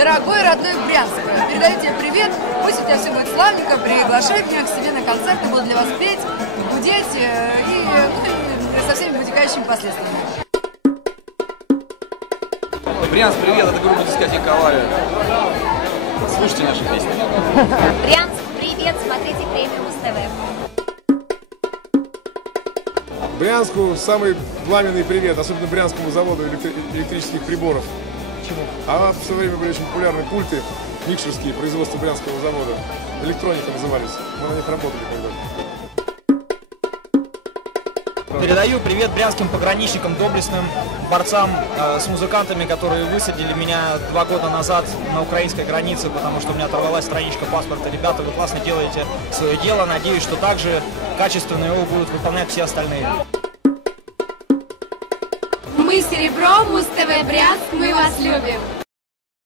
Дорогой родной Брянск, передаю тебе привет, пусть у тебя все будет славненько, приглашай меня к себе на концерты, буду для вас петь, гудеть и со всеми вытекающими последствиями. Брянск, привет, это группа дискотека «Авария». Слушайте наши песни. Брянск, привет, смотрите премию Муз-ТВ. Брянску самый пламенный привет, особенно Брянскому заводу электрических приборов. Почему? А в свое время были очень популярны пульты микшерские производства Брянского завода. Электроника назывались. Мы на них работали когда-то. Передаю привет брянским пограничникам, доблестным борцам с музыкантами, которые высадили меня 2 года назад на украинской границе, потому что у меня оторвалась страничка паспорта. Ребята, вы классно делаете свое дело. Надеюсь, что также качественно его будут выполнять все остальные. Мы серебро, Муз-ТВ Брянск, мы вас любим!